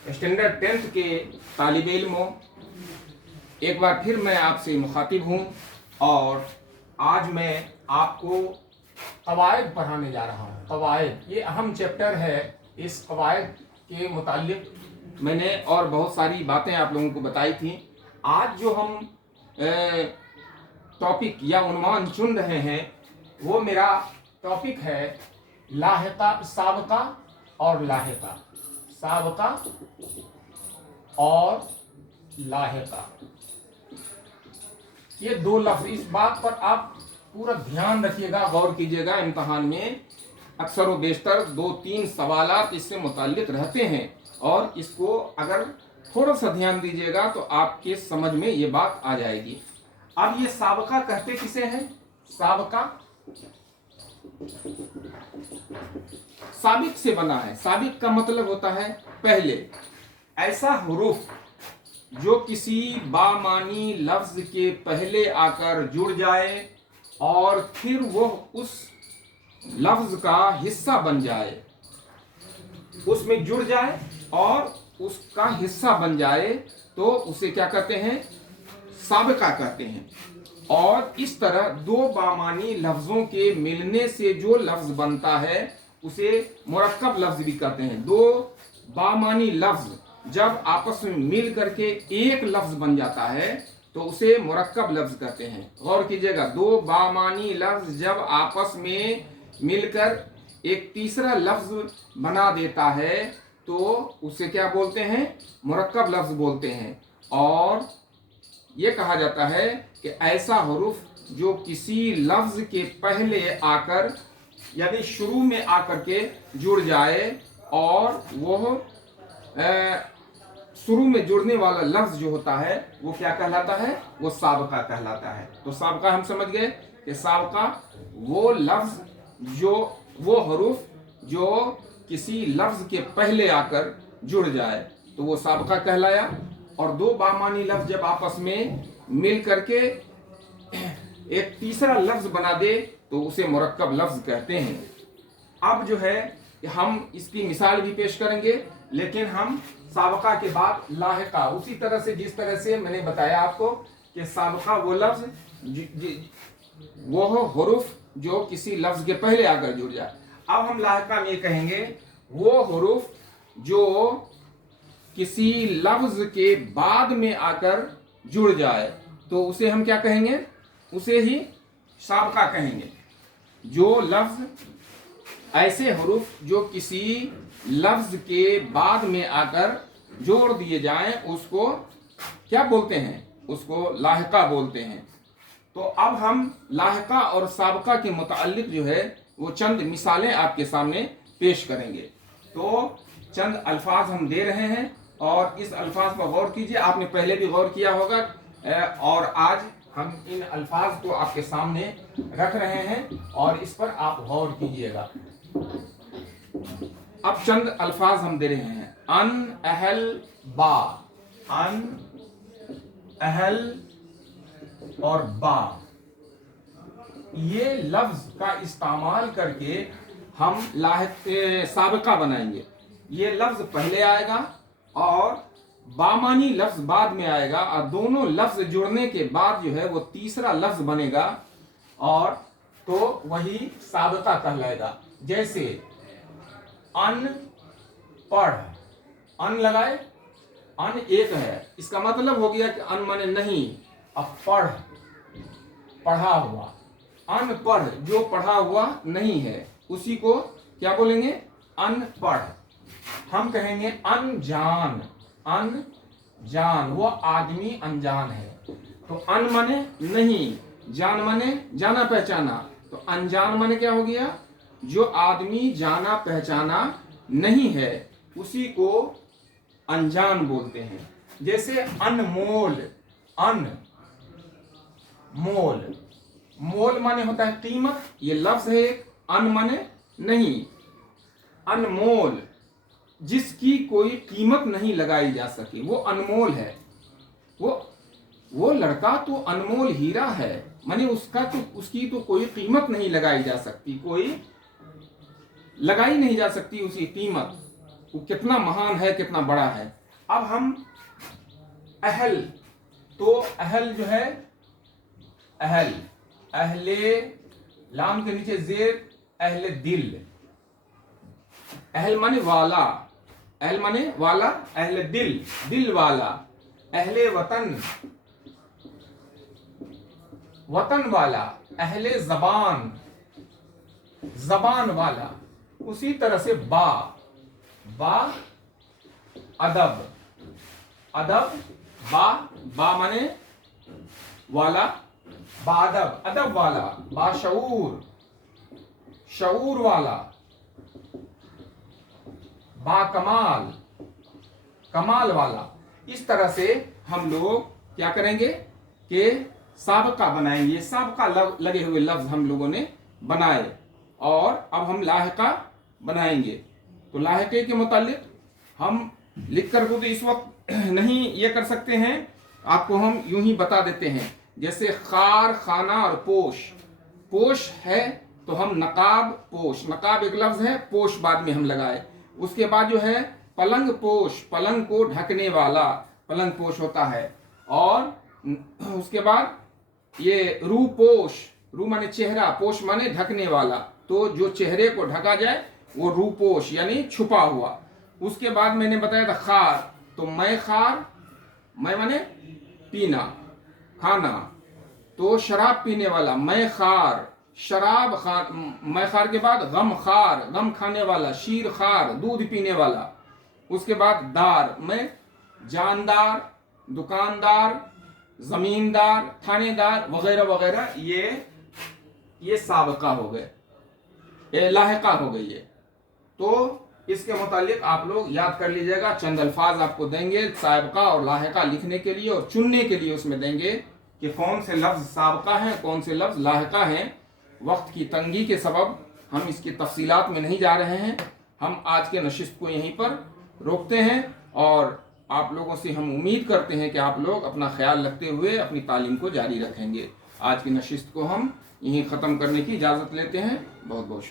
Standard 10th के तालिब इल्मों, एक बार फिर मैं आपसे मुखातिब हूँ और आज मैं आपको कवायद पढ़ाने जा रहा हूँ। कवायद ये अहम चैप्टर है। इस कवायद के मुतालिक मैंने और बहुत सारी बातें आप लोगों को बताई थी। आज जो हम टॉपिक या उन्वान चुन रहे हैं वो मेरा टॉपिक है लाहिका, साबका और लाहिका। साबका और लाहिका, ये दो लफ्ज, इस बात पर आप पूरा ध्यान रखिएगा, गौर कीजिएगा। इम्तहान में अक्सर व बेशतर 2-3 सवालात इससे मुताल्लिक रहते हैं और इसको अगर थोड़ा सा ध्यान दीजिएगा तो आपके समझ में ये बात आ जाएगी। अब ये साबका कहते किसे हैं? साबका साबिक से बना है। साबिक का मतलब होता है पहले। ऐसा हुरूफ जो किसी बामानी लफ्ज के पहले आकर जुड़ जाए और फिर वो उस लफ्ज का हिस्सा बन जाए, उसमें जुड़ जाए और उसका हिस्सा बन जाए, तो उसे क्या कहते हैं? साबिका कहते हैं। और इस तरह दो बामानी लफ्जों के मिलने से जो लफ्ज बनता है उसे मुरक्कब लफ्ज भी कहते हैं। दो बामानी लफ्ज जब आपस में मिल करके एक लफ्ज बन जाता है तो उसे मुरक्कब लफ्ज कहते हैं। गौर कीजिएगा, दो बामानी लफ्ज जब आपस में मिलकर एक तीसरा लफ्ज बना देता है तो उसे क्या बोलते हैं? मुरक्कब लफ्ज बोलते हैं। और ये कहा जाता है कि ऐसा हुरूफ जो किसी लफ्ज के पहले आकर यानी शुरू में आकर के जुड़ जाए और वो शुरू में जुड़ने वाला लफ्ज जो होता है वो क्या कहलाता है? वो साबका कहलाता है। तो साबका हम समझ गए कि साबका वो लफ्ज जो वो हुरूफ जो किसी लफ्ज के पहले आकर जुड़ जाए तो वो साबका कहलाया। और दो बामानी लफ्ज जब आपस में मिल करके एक तीसरा लफ्ज बना दे तो उसे मुरक्कब लफ्ज कहते हैं। अब जो है हम इसकी मिसाल भी पेश करेंगे, लेकिन हम साबका के बाद लाहिका, उसी तरह से जिस तरह से मैंने बताया आपको कि साबका वो लफ्ज वो हुरूफ जो किसी लफ्ज के पहले आकर जुड़ जाए। अब हम लाहिका में कहेंगे वो हुरूफ जो किसी लफ्ज के बाद में आकर जुड़ जाए तो उसे हम क्या कहेंगे? उसे ही साबका कहेंगे। जो लफ्ज ऐसे हुरूफ जो किसी लफ्ज के बाद में आकर जोड़ दिए जाएं उसको क्या बोलते हैं? उसको लाहिका बोलते हैं। तो अब हम लाहिका और साबका के मुताल्लिक जो है वो चंद मिसालें आपके सामने पेश करेंगे। तो चंद अल्फाज हम दे रहे हैं और इस अल्फाज पर गौर कीजिए। आपने पहले भी गौर किया होगा और आज हम इन अल्फाज को आपके सामने रख रहे हैं और इस पर आप गौर कीजिएगा। अब चंद अल्फाज हम दे रहे हैं। अन, अहल, बा। अन, अहल और बा, ये लफ्ज का इस्तेमाल करके हम साबका बनाएंगे। ये लफ्ज पहले आएगा और बामानी लफ्ज बाद में आएगा और दोनों लफ्ज जुड़ने के बाद जो है वो तीसरा लफ्ज बनेगा और तो वही साबका कहलाएगा। जैसे अन पढ़, अन लगाए, अन एक है, इसका मतलब हो गया कि अन माने नहीं। अब पढ़, पढ़ा हुआ। अनपढ़ जो पढ़ा हुआ नहीं है उसी को क्या बोलेंगे? अनपढ़। हम कहेंगे अनजान। अनजान वो आदमी अनजान है। तो अन माने नहीं, जान माने जाना पहचाना, तो अनजान माने क्या हो गया? जो आदमी जाना पहचाना नहीं है उसी को अनजान बोलते हैं। जैसे अनमोल, अनमोल, मोल माने होता है कीमत, ये लफ्ज है एक। अन माने नहीं, अनमोल जिसकी कोई कीमत नहीं लगाई जा सके वो अनमोल है। वो लड़का तो अनमोल हीरा है, माने उसकी तो कोई कीमत नहीं लगाई जा सकती, कोई लगाई नहीं जा सकती उसकी कीमत। वो कितना महान है, कितना बड़ा है। अब हम अहल, तो अहल जो है, अहल, अहले लाम के नीचे जेर अहले दिल, अहल माने वाला, अहल माने वाला, अहले दिल, दिल वाला, अहले वतन, वतन वाला, अहले जबान, जबान वाला। उसी तरह से बा, बा अदब, अदब, बा माने वाला, बादब, अदब वाला, बाशऊर, शऊर वाला, बाकमाल, कमाल वाला। इस तरह से हम लोग क्या करेंगे कि साबका बनाएंगे। साबका लगे हुए लफ्ज हम लोगों ने बनाए, और अब हम लाहिका बनाएंगे। तो लाहिके के मुतालिक हम लिख कर तो इस वक्त नहीं ये कर सकते हैं, आपको हम यूं ही बता देते हैं। जैसे खार, खाना और पोश। पोश है तो हम नकाब, पोश, नकाब एक लफ्ज है, पोश बाद में हम लगाए। उसके बाद जो है पलंग पोश, पलंग को ढकने वाला, पलंग पोश होता है। और उसके बाद ये रूपोश, रू माने चेहरा, पोश माने ढकने वाला, तो जो चेहरे को ढका जाए वो रूपोश यानी छुपा हुआ। उसके बाद मैंने बताया था खार, तो मैं खार, मैं माने पीना, खाना, तो शराब पीने वाला, मैं खार, शराब खार। मैं खार के बाद गम खार, गम खाने वाला, शीर खार, दूध पीने वाला। उसके बाद दार, मैं जानदार, दुकानदार, जमींदार, थानेदार वगैरह वगैरह। ये साबका हो गए, ये लाहिका हो गई है। तो इसके मुतालिक आप लोग याद कर लीजिएगा। चंद अल्फाज आपको देंगे साबका और लाहिका लिखने के लिए और चुनने के लिए उसमें देंगे कि कौन से लफ्ज साबका हैं, कौन से लफ्ज लाहिका हैं। वक्त की तंगी के सबब हम इसकी तफसीलात में नहीं जा रहे हैं। हम आज के नशिस्त को यहीं पर रोकते हैं, और आप लोगों से हम उम्मीद करते हैं कि आप लोग अपना ख्याल रखते हुए अपनी तालीम को जारी रखेंगे। आज की नशिस्त को हम यहीं ख़त्म करने की इजाज़त लेते हैं। बहुत बहुत शुक्रिया।